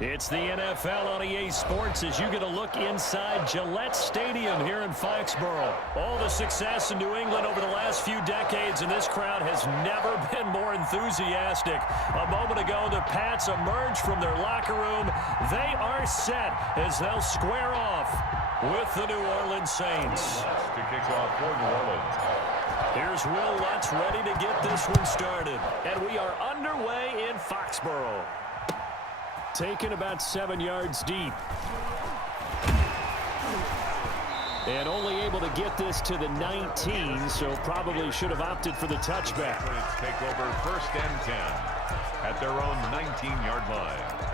It's the NFL on EA Sports as you get a look inside Gillette Stadium here in Foxborough. All the success in New England over the last few decades, and this crowd has never been more enthusiastic. A moment ago, the Pats emerged from their locker room. They are set as they'll square off with the New Orleans Saints. To kick off for New Orleans. Here's Will Lutz ready to get this one started. And we are underway in Foxborough. Taken about 7 yards deep. And only able to get this to the 19, so probably should have opted for the touchback. Take over 1st and 10 at their own 19-yard line.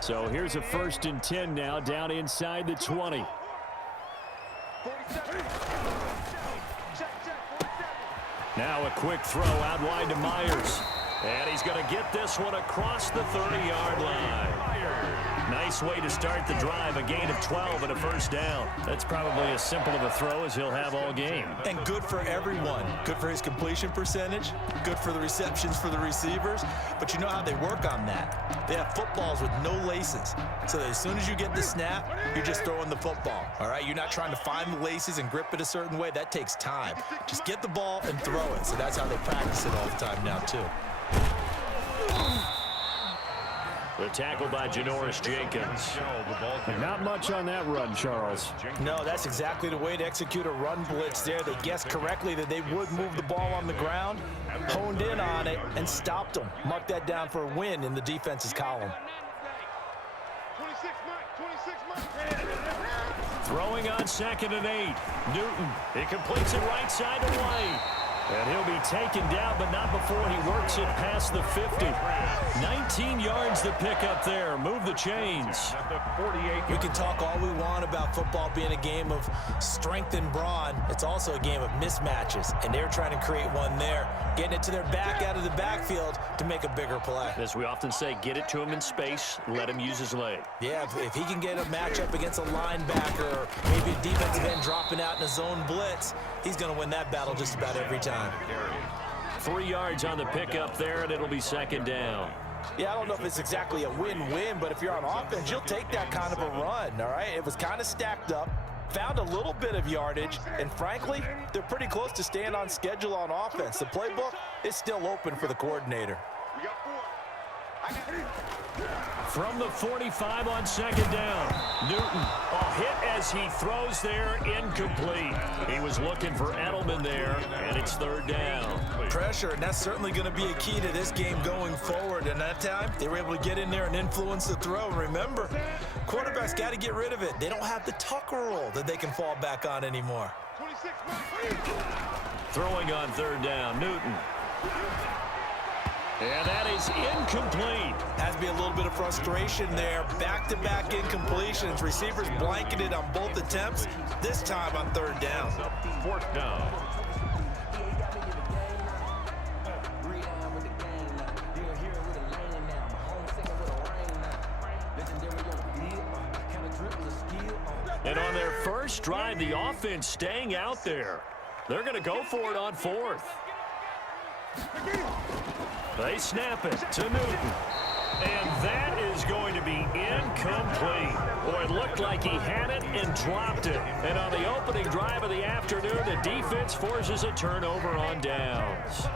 So here's a 1st and 10 now, down inside the 20. Now a quick throw out wide to Myers. And he's going to get this one across the 30-yard line. Nice way to start the drive, a gain of 12 and a 1st down. That's probably as simple of a throw as he'll have all game. And good for everyone. Good for his completion percentage, good for the receptions for the receivers. But you know how they work on that. They have footballs with no laces. So that as soon as you get the snap, you're just throwing the football. All right, you're not trying to find the laces and grip it a certain way. That takes time. Just get the ball and throw it. So that's how they practice it all the time now, too. The tackle by Janoris Jenkins. Not much on that run, Charles. No, that's exactly the way to execute a run blitz there. They guessed correctly that they would move the ball on the ground, honed in on it, and stopped them. Mark that down for a win in the defense's column. Throwing on 2nd and 8. Newton. He completes it right side to White. And he'll be taken down, but not before he works it past the 50. 19 yards to pick up there. Move the chains. We can talk all we want about football being a game of strength and brawn. It's also a game of mismatches, and they're trying to create one there, getting it to their back out of the backfield to make a bigger play. As we often say, get it to him in space, let him use his leg. Yeah, if he can get a matchup against a linebacker or maybe a defensive end dropping out in a zone blitz, he's going to win that battle just about every time. 3 yards on the pickup there, and it'll be 2nd down. Yeah, I don't know if it's exactly a win-win, but if you're on offense, you'll take that kind of a run, all right? It was kind of stacked up, found a little bit of yardage, and frankly, they're pretty close to staying on schedule on offense. The playbook is still open for the coordinator. From the 45 on 2nd down. Newton, a hit as he throws there, incomplete. He was looking for Edelman there, and it's 3rd down. Pressure, and that's certainly going to be a key to this game going forward. And that time, they were able to get in there and influence the throw. And remember, quarterbacks got to get rid of it. They don't have the Tucker rule that they can fall back on anymore. Throwing on 3rd down, Newton. And that is incomplete. Has to be a little bit of frustration there. Back-to-back incompletions. Receivers blanketed on both attempts, this time on 3rd down. 4th down. And on their first drive, the offense staying out there. They're going to go for it on 4th. They snap it to Newton. And that is going to be incomplete. Boy, it looked like he had it and dropped it. And on the opening drive of the afternoon, the defense forces a turnover on downs.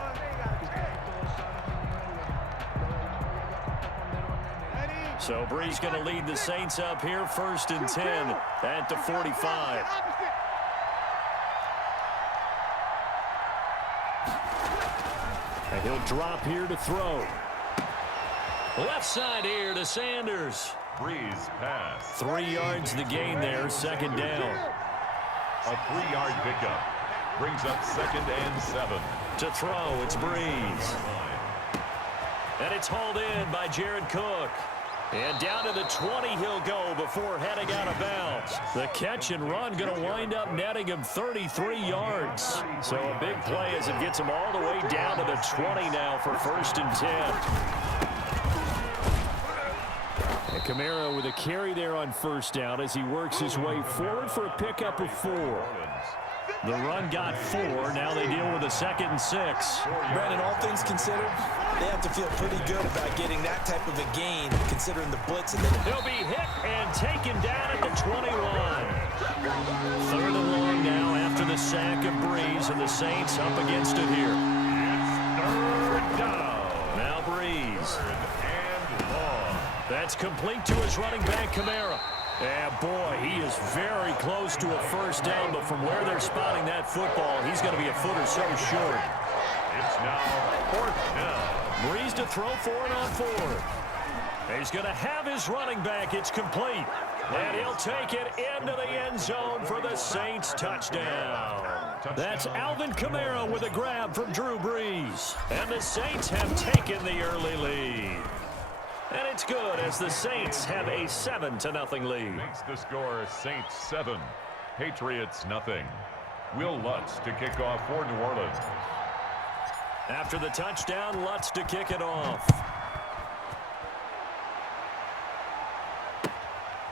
So Brees going to lead the Saints up here, 1st and 10 at the 45. And he'll drop here to throw. Left side here to Sanders. Brees pass. 3 yards the gain there, 2nd down. A 3-yard pickup. Brings up 2nd and 7. To throw, it's Brees. And it's hauled in by Jared Cook. And down to the 20 he'll go before heading out of bounds. The catch and run going to wind up netting him 33 yards. So a big play as it gets him all the way down to the 20 now for 1st and 10. And Kamara with a carry there on first down as he works his way forward for a pickup of 4. The run got 4. Now they deal with a 2nd and 6. Brandon, all things considered, they have to feel pretty good about getting that type of a gain, considering the blitz. And He'll be hit and taken down at the 21. 3rd and long now after the sack of Breeze, and the Saints up against it here. It's 3rd down. Now Breeze. 3rd and long. That's complete to his running back, Kamara. Yeah, boy, he is very close to a first down, but from where they're spotting that football, he's going to be a foot or so short. It's now 4th down. Breeze to throw for it on 4th. He's going to have his running back. It's complete. And he'll take it into the end zone for the Saints touchdown. That's Alvin Kamara with a grab from Drew Brees. And the Saints have taken the early lead. And it's good as the Saints have a 7-0 lead. Makes the score Saints 7, Patriots nothing. Will Lutz to kick off for New Orleans. After the touchdown, Lutz to kick it off.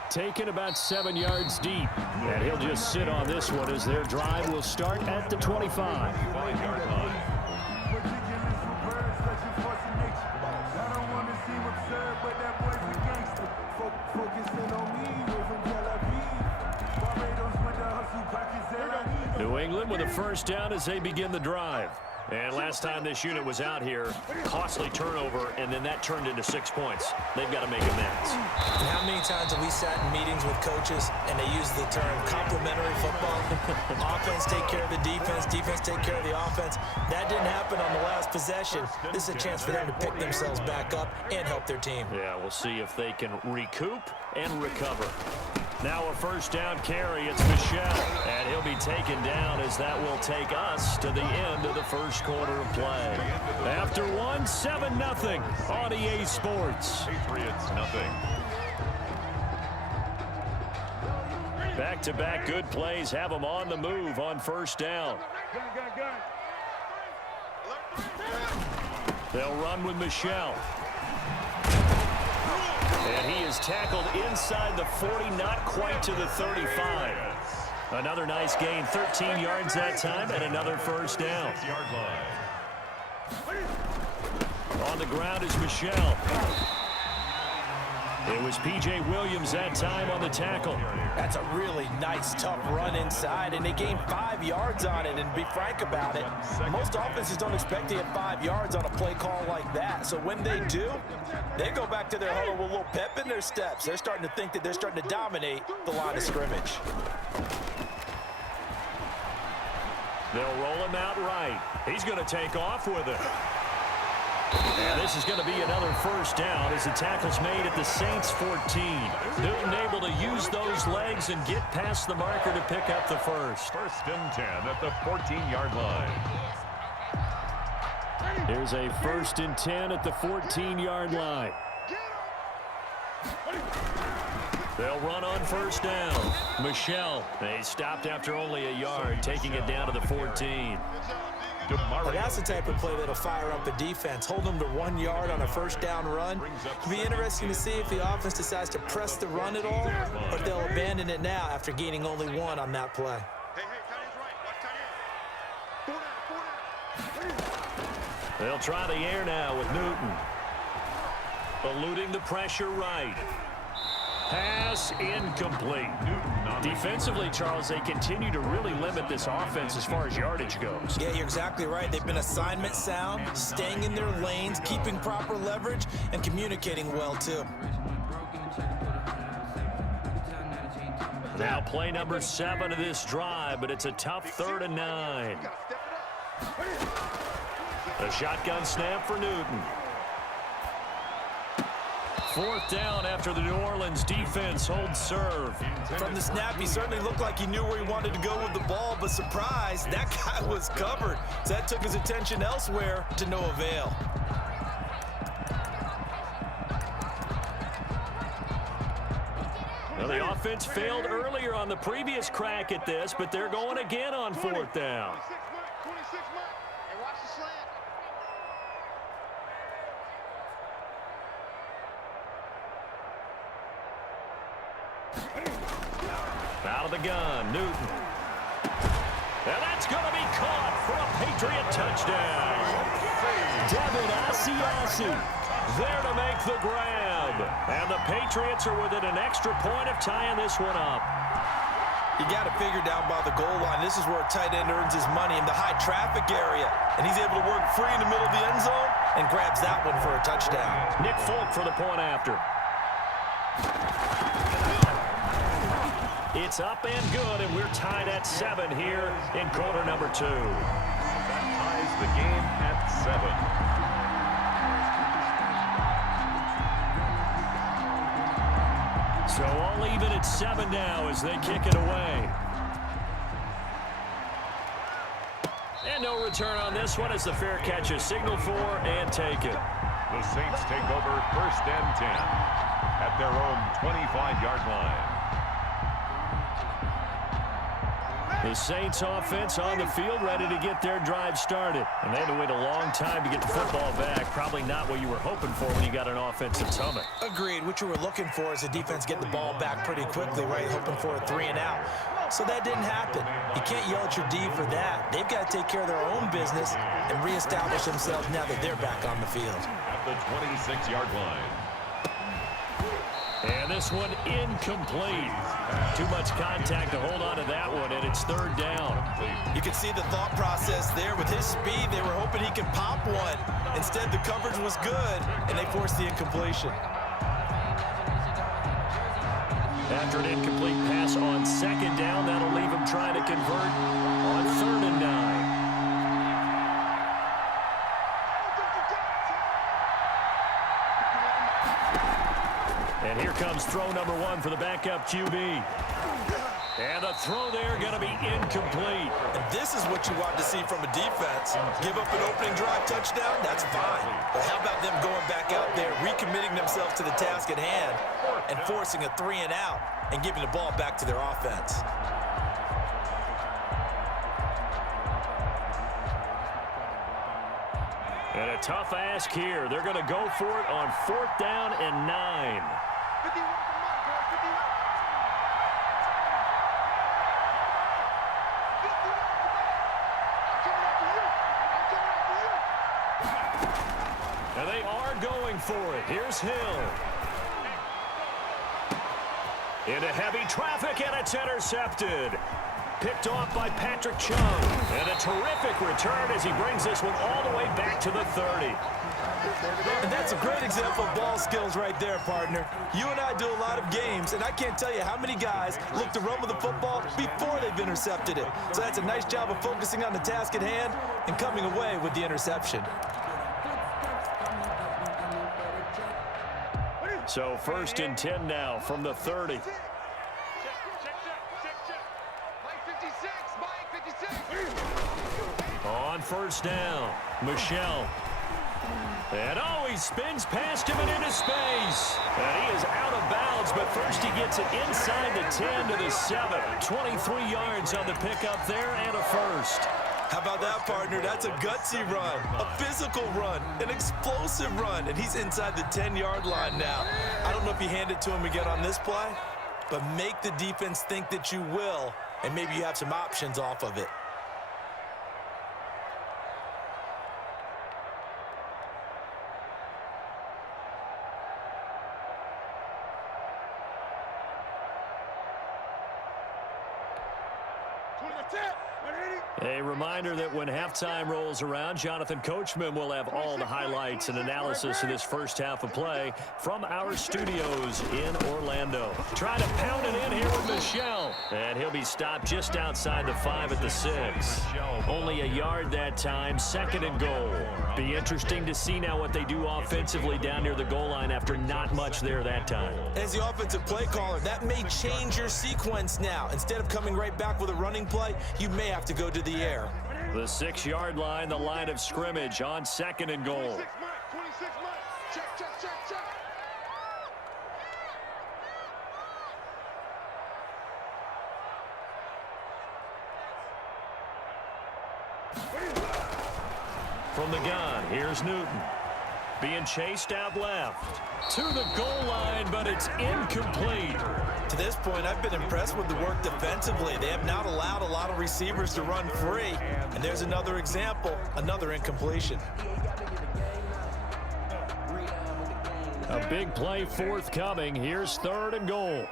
Taken about 7 yards deep. And he'll just sit on this one as their drive will start at the 25. 5-yard line. New England with a first down as they begin the drive. And last time this unit was out here, costly turnover, and then that turned into 6 points. They've got to make amends. And how many times have we sat in meetings with coaches and they use the term complementary football? Offense take care of the defense, defense take care of the offense. That didn't happen on the last possession. This is a chance for them to pick themselves back up and help their team. Yeah, we'll see if they can recoup and recover. Now a first down carry, it's Michel, and he'll be taken down as that will take us to the end of the first quarter of play. After 7-0 on EA Sports. Patriots nothing. Back-to-back good plays have them on the move on first down. They'll run with Michel. And he is tackled inside the 40, not quite to the 35. Another nice gain, 13 yards that time, and another first down. 6-yard line. On the ground is Michel. It was P.J. Williams that time on the tackle. That's a really nice, tough run inside, and they gained 5 yards on it. And to be frank about it, most offenses don't expect to get 5 yards on a play call like that. So when they do, they go back to their huddle with a little pep in their steps. They're starting to think that they're starting to dominate the line of scrimmage. They'll roll him out right. He's going to take off with it. And this is going to be another first down as the tackle's made at the Saints 14. Newton able to use those legs and get past the marker to pick up the first. 1st and 10 at the 14-yard line. Here's a 1st and 10 at the 14-yard line. They'll run on first down. Michel, they stopped after only a yard, taking it down to the 14. Well, that's the type of play that'll fire up the defense. Hold them to 1 yard on a first down run. It'll be interesting to see if the offense decides to press the run at all, or if they'll abandon it now after gaining only 1 on that play. They'll try the air now with Newton. Eluding the pressure right. Pass incomplete. Defensively, Charles, they continue to really limit this offense as far as yardage goes. Yeah, you're exactly right. They've been assignment sound, staying in their lanes, keeping proper leverage, and communicating well, too. Now play number 7 of this drive, but it's a tough 3rd and 9. A shotgun snap for Newton. 4th down after the New Orleans defense holds serve. From the snap, he certainly looked like he knew where he wanted to go with the ball, but surprise, that guy was covered. So that took his attention elsewhere to no avail. Well, the offense failed earlier on the previous crack at this, but they're going again on 4th down. Out of the gun, Newton. And that's going to be caught for a Patriot touchdown. Devin Asiasi there to make the grab. And the Patriots are within an extra point of tying this one up. You got to figure down by the goal line. This is where a tight end earns his money in the high traffic area. And he's able to work free in the middle of the end zone and grabs that one for a touchdown. Nick Folk for the point after. It's up and good, and we're tied at 7 here in quarter number 2. That ties the game at 7. So all even at 7 now as they kick it away. And no return on this one as the fair catch is signaled for and taken. The Saints take over 1st and 10 at their own 25-yard line. The Saints offense on the field ready to get their drive started. And they had to wait a long time to get the football back. Probably not what you were hoping for when you got an offensive summit. Agreed. What you were looking for is the defense get the ball back pretty quickly, right? Hoping for a 3 and out. So that didn't happen. You can't yell at your D for that. They've got to take care of their own business and reestablish themselves now that they're back on the field. At the 26-yard line. And this one incomplete. Too much contact to hold on to that one, and it's 3rd down. You can see the thought process there. With his speed, they were hoping he could pop one. Instead, the coverage was good, and they forced the incompletion. After an incomplete pass on 2nd down, that'll leave him trying to convert on 3rd and 9. And here comes throw number 1 for the backup QB. And the throw there going to be incomplete. And this is what you want to see from a defense. Give up an opening drive touchdown, that's fine. But how about them going back out there, recommitting themselves to the task at hand, and forcing a 3 and out, and giving the ball back to their offense. And a tough ask here. They're going to go for it on 4th down and 9. And they are going for it. Here's Hill. Into heavy traffic, and it's intercepted. Picked off by Patrick Chung. And a terrific return as he brings this one all the way back to the 30. And that's a great example of ball skills right there, partner. You and I do a lot of games, and I can't tell you how many guys look to run with the football before they've intercepted it. So that's a nice job of focusing on the task at hand and coming away with the interception. So 1st and 10 now from the 30. On 1st down, Michelle. And oh, he spins past him and into space. And he is out of bounds, but first he gets it inside the 10 to the 7. 23 yards on the pickup there and a first. How about that, partner? That's a gutsy run, a physical run, an explosive run, and he's inside the 10-yard line now. I don't know if you hand it to him again on this play, but make the defense think that you will, and maybe you have some options off of it. A reminder that when halftime rolls around, Jonathan Coachman will have all the highlights and analysis of this first half of play from our studios in Orlando. Trying to pound it in here with Michelle. And he'll be stopped just outside the 5 at the 6. Only a yard that time, 2nd and goal. Be interesting to see now what they do offensively down near the goal line after not much there that time. As the offensive play caller, that may change your sequence now. Instead of coming right back with a running play, you may have to go to the air. The 6-yard line, the line of scrimmage on 2nd and goal. 26 Mike. Check. From the gun, here's Newton. Being chased out left. To the goal line, but it's incomplete. To this point, I've been impressed with the work defensively. They have not allowed a lot of receivers to run free. And there's another example, another incompletion. A big play forthcoming. Here's 3rd and goal.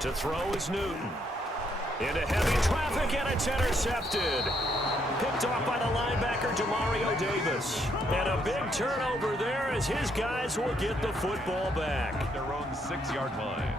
To throw is Newton. Into heavy traffic, and it's intercepted. Picked off by the linebacker, Demario Davis. And a big turnover there as his guys will get the football back. At their own 6-yard line.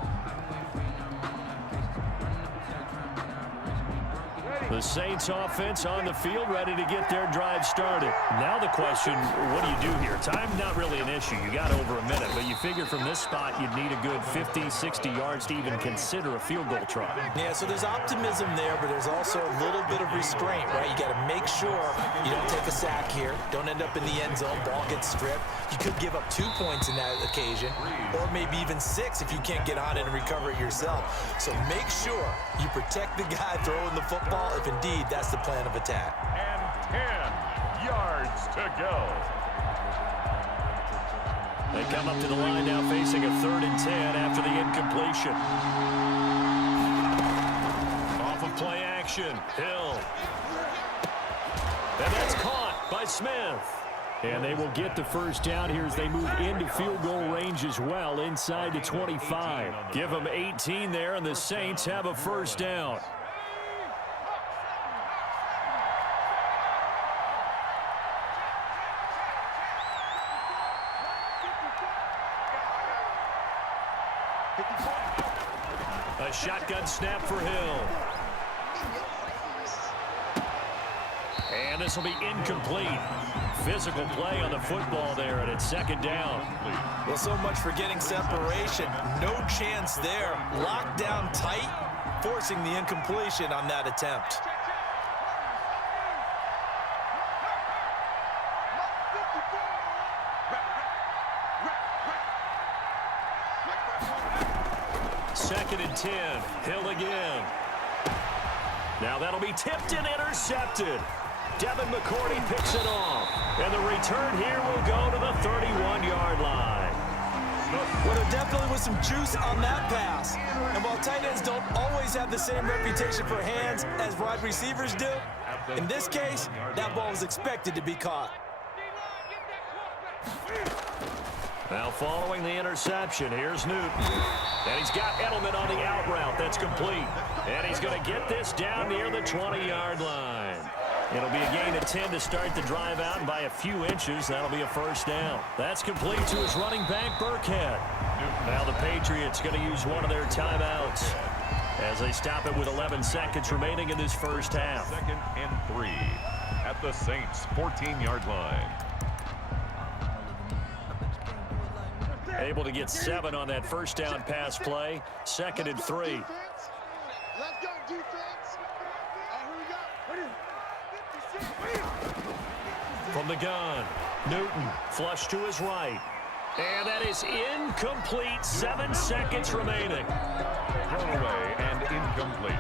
The Saints offense on the field, ready to get their drive started. Now the question, what do you do here? Time's not really an issue. You got over a minute, but you figure from this spot you'd need a good 50, 60 yards to even consider a field goal try. Yeah, so there's optimism there, but there's also a little bit of restraint, right? You got to make sure you don't take a sack here. Don't end up in the end zone. Ball gets stripped. You could give up 2 points in that occasion, or maybe even 6 if you can't get on it and recover it yourself. So make sure you protect the guy throwing the football if indeed that's the plan of attack. And 10 yards to go. They come up to the line now facing a 3rd and 10 after the incompletion. Off of play action, Hill. And that's caught by Smith. And they will get the first down here as they move into field goal range as well, inside the 25. Give them 18 there, and the Saints have a first down. A shotgun snap for Hill. And this will be incomplete. Physical play on the football there, and it's 2nd down. Well, so much for getting separation. No chance there. Locked down tight, forcing the incompletion on that attempt. Second and 10. Hill again. Now that'll be tipped and intercepted. Devin McCourty picks it off. And the return here will go to the 31-yard line. Well, there definitely was some juice on that pass. And while tight ends don't always have the same reputation for hands as wide receivers do, in this case, that ball was expected to be caught. Now following the interception, here's Newton. And he's got Edelman on the out route. That's complete. And he's going to get this down near the 20-yard line. It'll be a gain of 10 to start the drive out, and by a few inches, that'll be a first down. That's complete to his running back, Burkhead. Now the Patriots going to use one of their timeouts as they stop it with 11 seconds remaining in this first half. 2nd and 3 at the Saints' 14-yard line. Able to get 7 on that first down pass play. 2nd and 3. Let's go, defense. From the gun, Newton flush to his right. And that is incomplete. 7 seconds remaining. Thrown away and incomplete.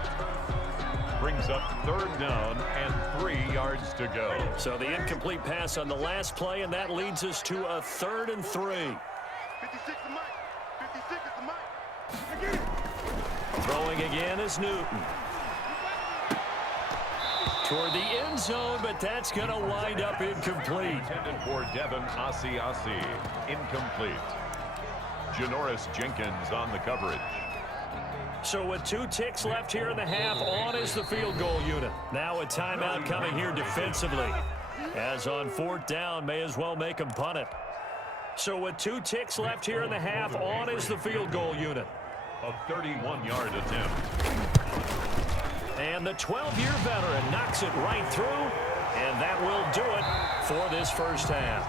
Brings up 3rd down and 3 yards to go. So the incomplete pass on the last play, and that leads us to a 3rd and 3. 56 to Mike. 56 to Mike. Throwing again is Newton. Toward the end zone, but that's going to wind up incomplete. Intended for Devin Asiasi. Incomplete. Janoris Jenkins on the coverage. So with 2 ticks left here in the half, on is the field goal unit. Now a timeout coming here defensively. As on 4th down, may as well make him punt it. So with 2 ticks left here in the half, on is the field goal unit. A 31-yard attempt. And the 12-year veteran knocks it right through, and that will do it for this first half.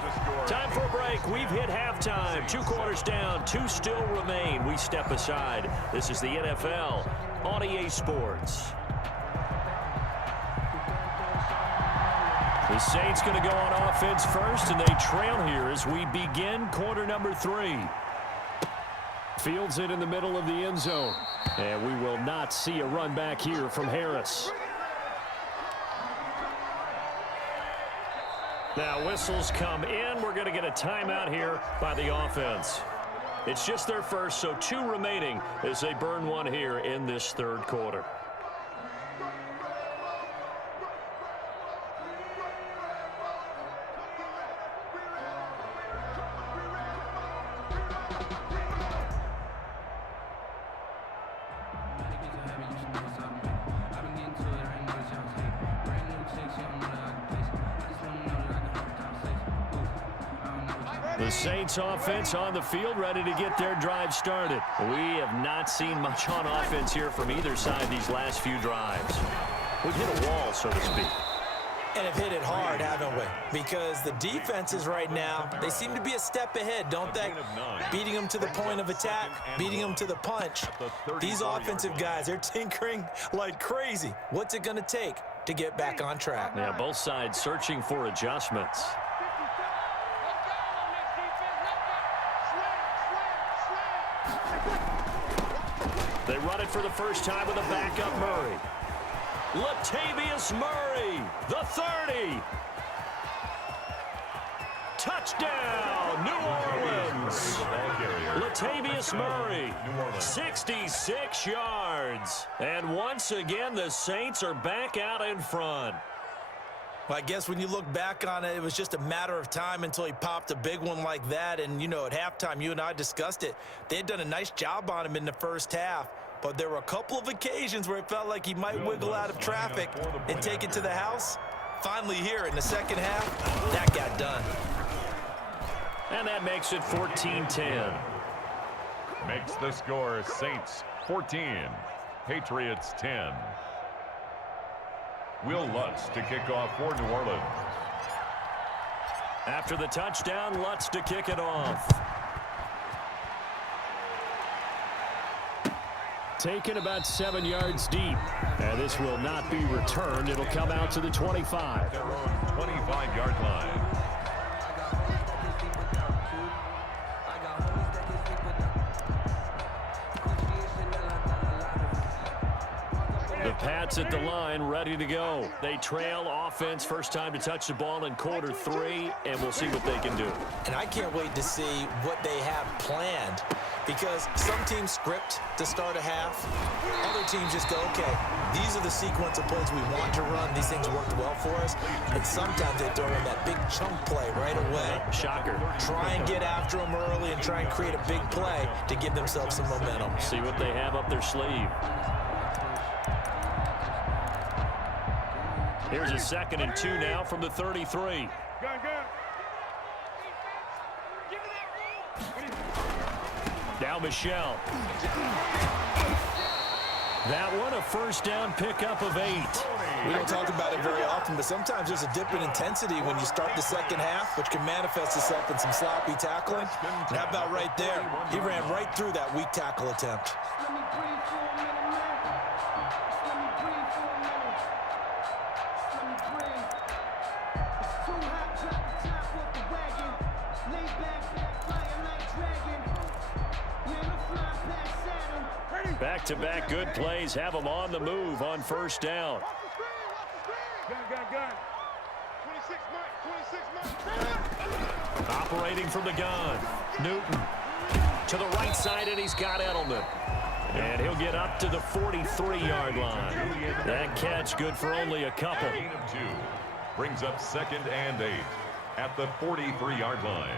Time for a break. We've hit halftime. 2 quarters down, 2 still remain. We step aside. This is the NFL on EA Sports. The Saints going to go on offense first, and they trail here as we begin quarter number 3. Fields it in the middle of the end zone. And we will not see a run back here from Harris. Now whistles come in. We're going to get a timeout here by the offense. It's just their first, so 2 remaining as they burn one here in this third quarter. The Saints offense on the field, ready to get their drive started. We have not seen much on offense here from either side these last few drives. We've hit a wall, so to speak. And have hit it hard, haven't we? Because the defenses right now, they seem to be a step ahead, don't they? Beating them to the point of attack, beating them to the punch. These offensive guys, they're tinkering like crazy. What's it going to take to get back on track? Yeah, both sides searching for adjustments. They run it for the first time with a backup Murray. Latavius Murray, the 30. Touchdown, New Orleans. Latavius Murray, 66 yards. And once again, the Saints are back out in front. Well, I guess when you look back on it, it was just a matter of time until he popped a big one like that. And, you know, at halftime, you and I discussed it. They had done a nice job on him in the first half. But there were a couple of occasions where it felt like he might wiggle out of traffic and take it to the house. Finally here in the second half, that got done. And that makes it 14-10. Makes the score Saints 14, Patriots 10. Will Lutz to kick off for New Orleans. After the touchdown, Lutz to kick it off. Taken about 7 yards deep. And this will not be returned. It'll come out to the 25. Their own 25-yard line. The Pats at the line, ready to go. They trail offense, first time to touch the ball in quarter 3, and we'll see what they can do. And I can't wait to see what they have planned, because some teams script to start a half. Other teams just go, okay, these are the sequence of plays we want to run. These things worked well for us. And sometimes they throw in that big chunk play right away. Shocker. Try and get after them early and try and create a big play to give themselves some momentum. See what they have up their sleeve. Here's a 2nd and 2 now from the 33. Now Michelle. That one, a first down pickup of 8. We don't talk about it very often, but sometimes there's a dip in intensity when you start the second half, which can manifest itself in some sloppy tackling. And how about right there? He ran right through that weak tackle attempt. Back-to-back good plays have them on the move on first down. Operating from the gun. Newton to the right side, and he's got Edelman. And he'll get up to the 43-yard line. That catch good for only a couple. Gain of 2 brings up 2nd and 8 at the 43-yard line.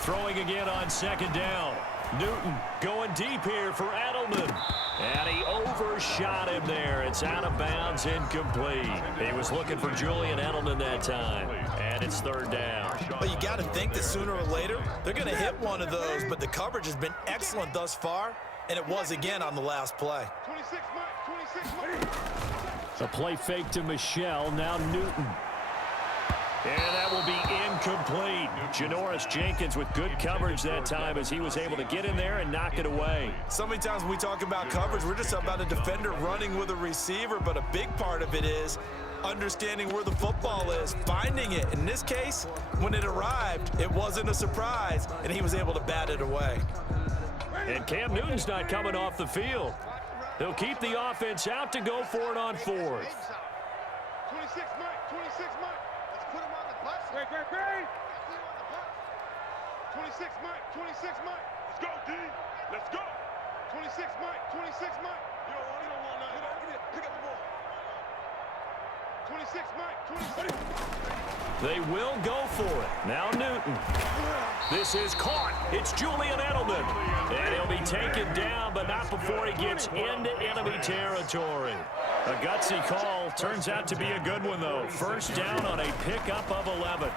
Throwing again on 2nd down. Newton going deep here for Edelman. And he overshot him there. It's out of bounds, incomplete. He was looking for Julian Edelman that time. And it's 3rd down. Well, you got to think that sooner or later, they're going to hit one of those, but the coverage has been excellent thus far, and it was again on the last play. 26 Mike. A play fake to Michelle, now Newton. And that will be incomplete. Janoris Jenkins with good coverage that time as he was able to get in there and knock it away. So many times when we talk about coverage, we're just about a defender running with a receiver, but a big part of it is understanding where the football is, finding it. In this case, when it arrived, it wasn't a surprise, and he was able to bat it away. And Cam Newton's not coming off the field. He'll keep the offense out to go for it on 4th. 26 Mike. 26 Mike. Let's Great. 26 Mike. 26 Mike. Let's go, D. Let's go. 26 Mike. 26 Mike. You don't want nothing. Pick up the ball. 26 Mike. 26. They will go for it. Now Newton. This is caught. It's Julian Edelman. And he'll be taken down, but not before he gets into enemy territory. A gutsy call. Turns out to be a good one, though. First down on a pickup of 11.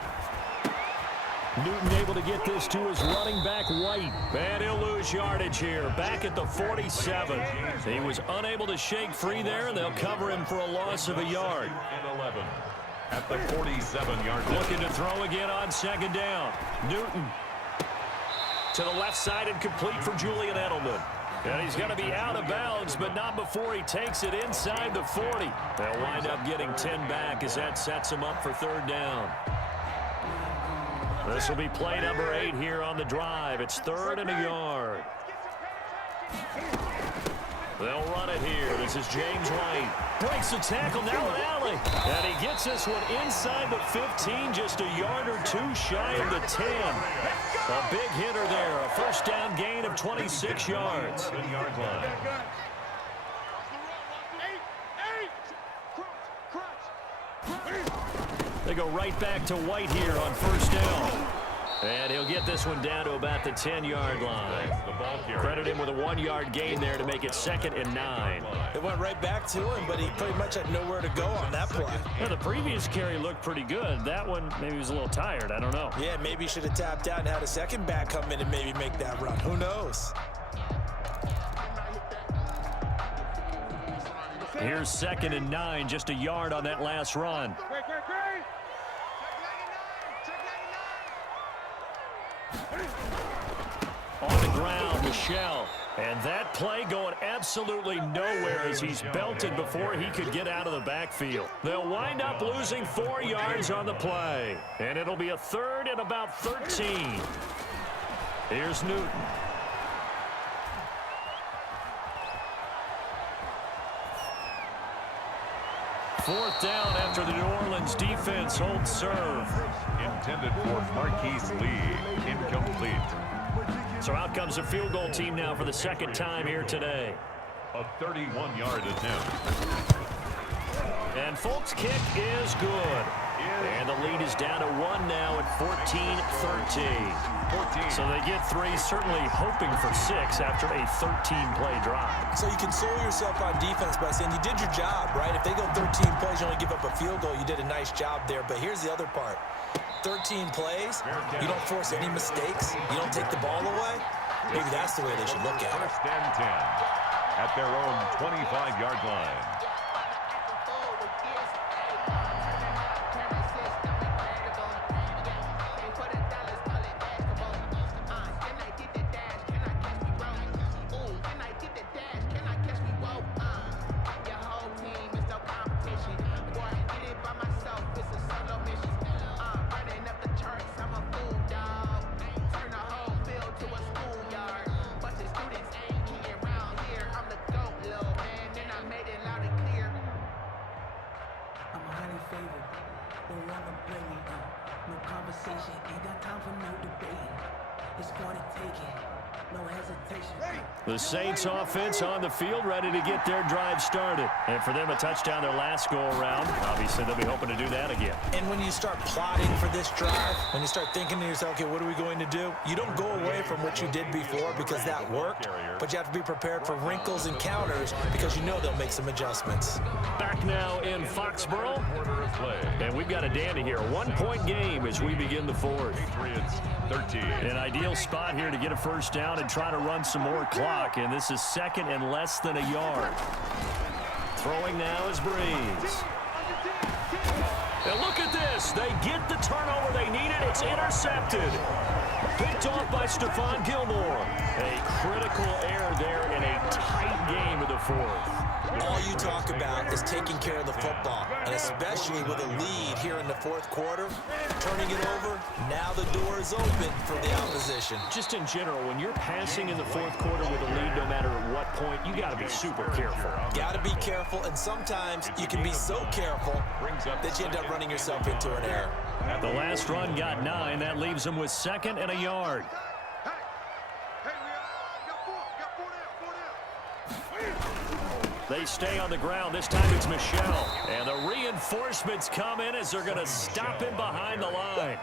Newton able to get this to his running back, White. And he'll lose yardage here. Back at the 47. He was unable to shake free there, and they'll cover him for a loss of a yard. And 11 at the 47-yard line. Looking to throw again on second down. Newton to the left side and complete for Julian Edelman. And he's going to be out of bounds, but not before he takes it inside the 40. They'll wind up getting 10 back as that sets him up for third down. This will be play number 8 here on the drive. It's 3rd and a yard. They'll run it here. This is James White. Breaks the tackle, now an alley. And he gets this one inside the 15, just a yard or two shy of the 10. A big hitter there. A first down gain of 26 yards. 7-yard line. They go right back to White here on first down. And he'll get this one down to about the 10-yard line. Credit him with a 1-yard gain there to make it 2nd and 9. It went right back to him, but he pretty much had nowhere to go on that play. Yeah, the previous carry looked pretty good. That one, maybe he was a little tired. I don't know. Yeah, maybe he should have tapped out and had a second back come in and maybe make that run. Who knows? Here's 2nd and 9, just a yard on that last run. On the ground, Michelle. And that play going absolutely nowhere as he's belted before he could get out of the backfield. They'll wind up losing 4 yards on the play. And it'll be a 3rd and about 13. Here's Newton. Fourth down after the New Orleans defense holds serve. Intended for Marquise Lee. Incomplete. So out comes the field goal team now for the 2nd time here today. A 31-yard attempt. And Folk's kick is good. And the lead is down to 1 now at 14-13. So they get 3, certainly hoping for 6 after a 13-play drive. So you console yourself on defense by saying you did your job, right? If they go 13 plays, you only give up a field goal, you did a nice job there. But here's the other part. 13 plays, you don't force any mistakes, you don't take the ball away. Maybe that's the way they should look at it. First and 10 at their own 25-yard line. The Saints offense on the field ready to get their drive started. And for them, a touchdown their last go-around. Obviously, they'll be hoping to do that again. And when you start plotting for this drive, when you start thinking to yourself, okay, what are we going to do? You don't go away from what you did before because that worked, but you have to be prepared for wrinkles and counters because you know they'll make some adjustments. Back now in Foxborough. And we've got a dandy here. A 1-point game as we begin the 4th. Patriots 13. An ideal spot here to get a first down and try to run some more clock. And this is 2nd and less than a yard. Throwing now is Breeze. And look at this. They get the turnover they needed. It's intercepted. Picked off by Stephon Gilmore. A critical error there in a tight game of the 4th. All you talk about is taking care of the football, and especially with a lead here in the 4th quarter, turning it over, now the door is open for the opposition. Just in general, when you're passing in the 4th quarter with a lead, no matter at what point, you got to be super careful. Got to be careful, and sometimes you can be so careful that you end up running yourself into an error. The last run got 9. That leaves them with 2nd and a yard. They stay on the ground. This time it's Michel. And the reinforcements come in as they're going to stop him behind the line.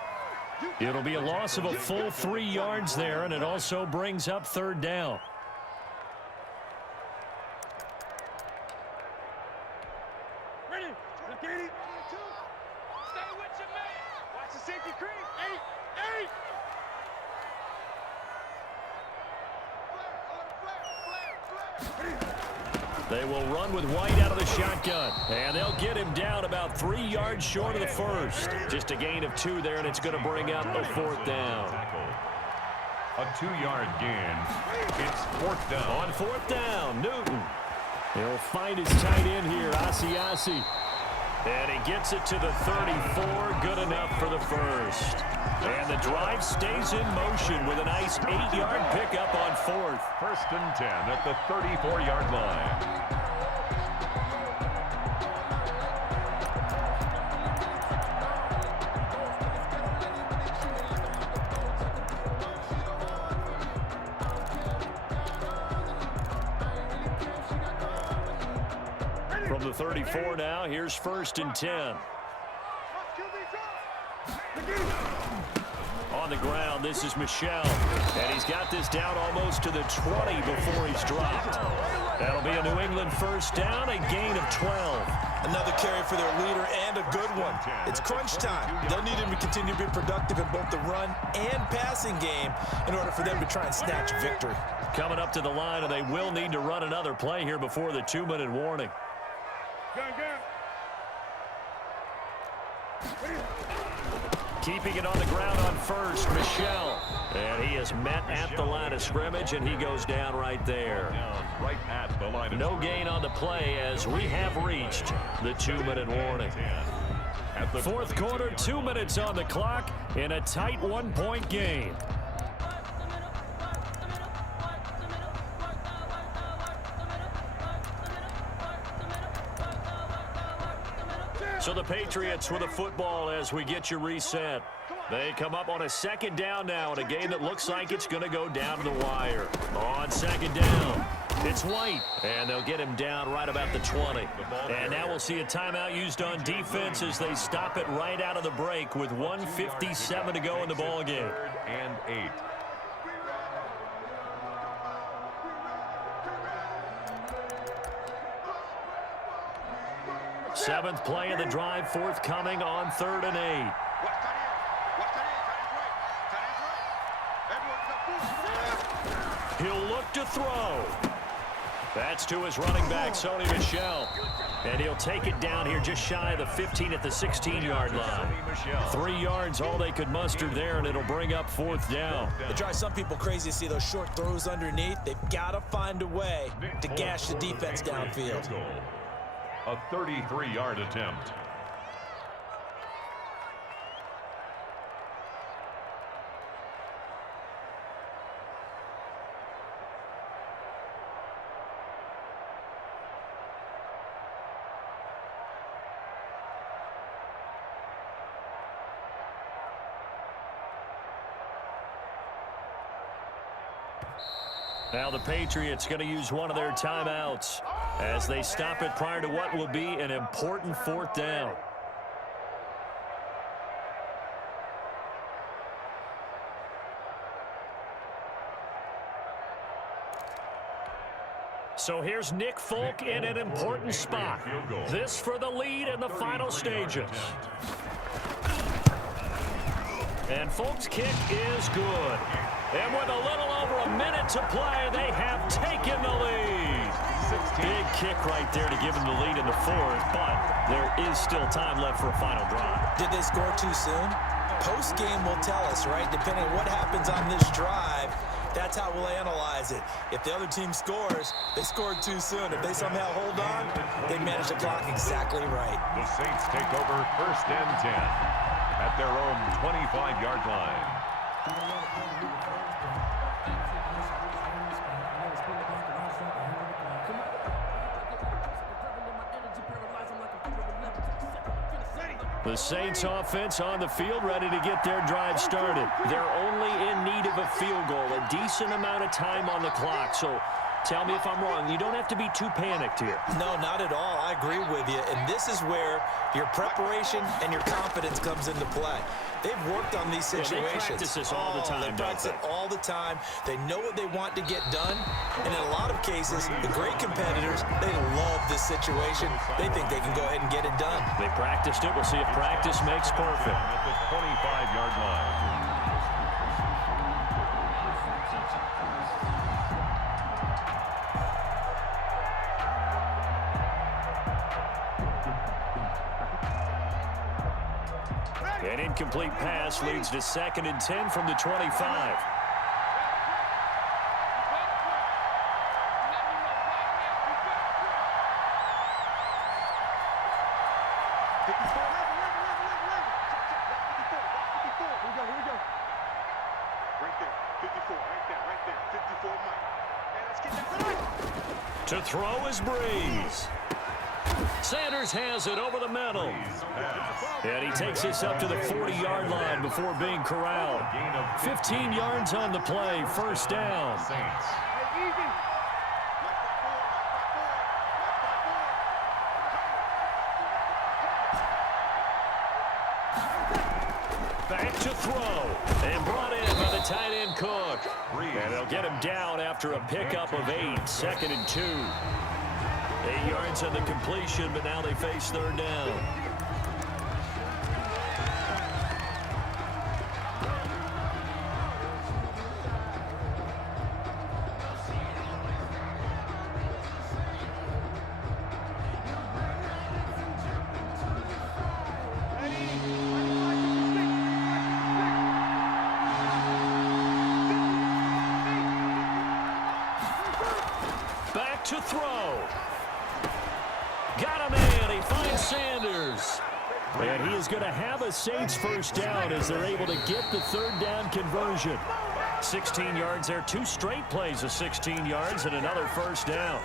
It'll be a loss of a full 3 yards there, and it also brings up 3rd down. Ready? Let's get it. Stay with your man. Watch the safety creep. 8. They will run with White out of the shotgun. And they'll get him down about 3 yards short of the first. Just a gain of 2 there, and it's going to bring up a 4th down. A 2-yard gain. It's 4th down. On 4th down, Newton. He'll find his tight end here, Asiasi. And he gets it to the 34. Good enough for the first. And the drive stays in motion with a nice 8-yard pickup on 4th. 1st and 10 at the 34-yard line. From the 34 now, here's 1st and 10. On the ground, this is Michel. And he's got this down almost to the 20 before he's dropped. That'll be a New England 1st down, a gain of 12. Another carry for their leader and a good one. It's crunch time. They'll need him to continue to be productive in both the run and passing game in order for them to try and snatch a victory. Coming up to the line, and they will need to run another play here before the 2-minute warning. Keeping it on the ground on 1st, Michel. And he is met at the line of scrimmage, and he goes down right there. Right at the line of No gain on the play as we have reached the 2-minute warning. 4th quarter, 2 minutes on the clock in a tight 1-point game. So the Patriots with a football as we get you reset. They come up on a 2nd down now in a game that looks like it's going to go down to the wire. On 2nd down, it's White, and they'll get him down right about the 20. And now we'll see a timeout used on defense as they stop it right out of the break with 1:57 to go in the ball game. 3rd and 8. Seventh play of the drive forthcoming on 3rd and 8. He'll look to throw. That's to his running back, Sony Michel. And he'll take it down here just shy of the 15 at the 16-yard line. 3 yards, all they could muster there, and it'll bring up 4th down. It drives some people crazy to see those short throws underneath. They've got to find a way to gash the defense downfield. A 33-yard attempt. Now the Patriots going to use one of their timeouts as they stop it prior to what will be an important 4th down. So here's Nick Folk in an important spot. This for the lead in the final stages. And Folk's kick is good. And with a little over a minute to play, they have taken the lead. Big kick right there to give them the lead in the 4th, but there is still time left for a final drive. Did they score too soon? Post-game will tell us, right? Depending on what happens on this drive, that's how we'll analyze it. If the other team scores, they scored too soon. If they somehow hold on, they manage the clock exactly right. The Saints take over 1st and 10 at their own 25-yard line. The Saints offense on the field, ready to get their drive started. They're only in need of a field goal, a decent amount of time on the clock. So tell me if I'm wrong. You don't have to be too panicked here. No, not at all. I agree with you. And this is where your preparation and your confidence comes into play. They've worked on these situations. They practice this all the time. They practice it all the time. They know what they want to get done. And in a lot of cases, the great competitors, they love this situation. They think they can go ahead and get it done. They practiced it. We'll see if practice makes perfect. At the 25-yard line. An incomplete pass leads to 2nd and 10 from the 25. To throw is Breeze. Sanders has it over the middle. And he takes this up to the 40-yard line before being corralled. 15 yards on the play, first down. Back to throw. And brought in by the tight end Cook. And they'll get him down after a pickup of 8, 2nd and 2. 8 yards on the completion, but now they face third down. Back to throw. Got him in. He finds Sanders. And he is going to have a Saints first down as they're able to get the third down conversion. 16 yards there. 2 straight plays of 16 yards and another first down.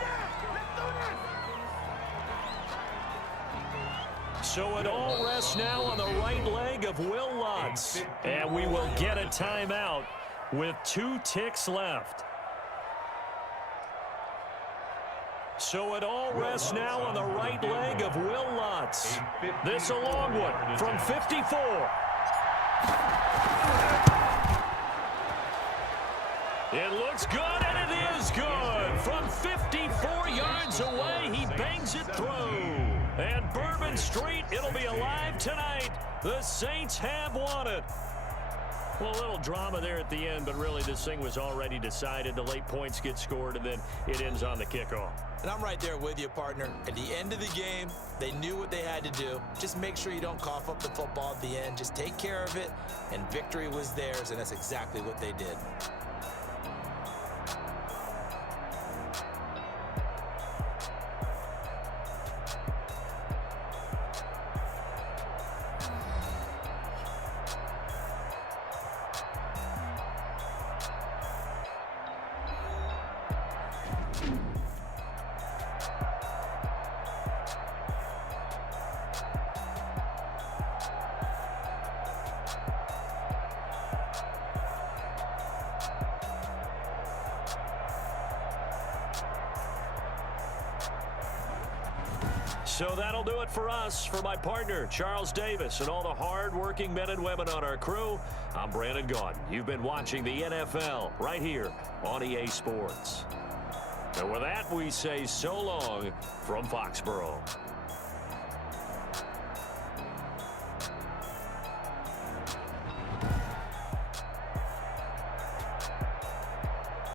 So it all rests now on the right leg of Will Lutz. And we will get a timeout with 2 ticks left. So it all rests now on the right leg of Will Lutz. This a long one from 54. It looks good, and it is good. From 54 yards away, he bangs it through. And Bourbon Street, it'll be alive tonight. The Saints have won it. Well, a little drama there at the end, but really this thing was already decided. The late points get scored, and then it ends on the kickoff. And I'm right there with you, partner. At the end of the game, they knew what they had to do. Just make sure you don't cough up the football at the end. Just take care of it, and victory was theirs, and that's exactly what they did. So that'll do it for us. For my partner, Charles Davis, and all the hard-working men and women on our crew, I'm Brandon Gaudin. You've been watching the NFL right here on EA Sports. And with that, we say so long from Foxborough.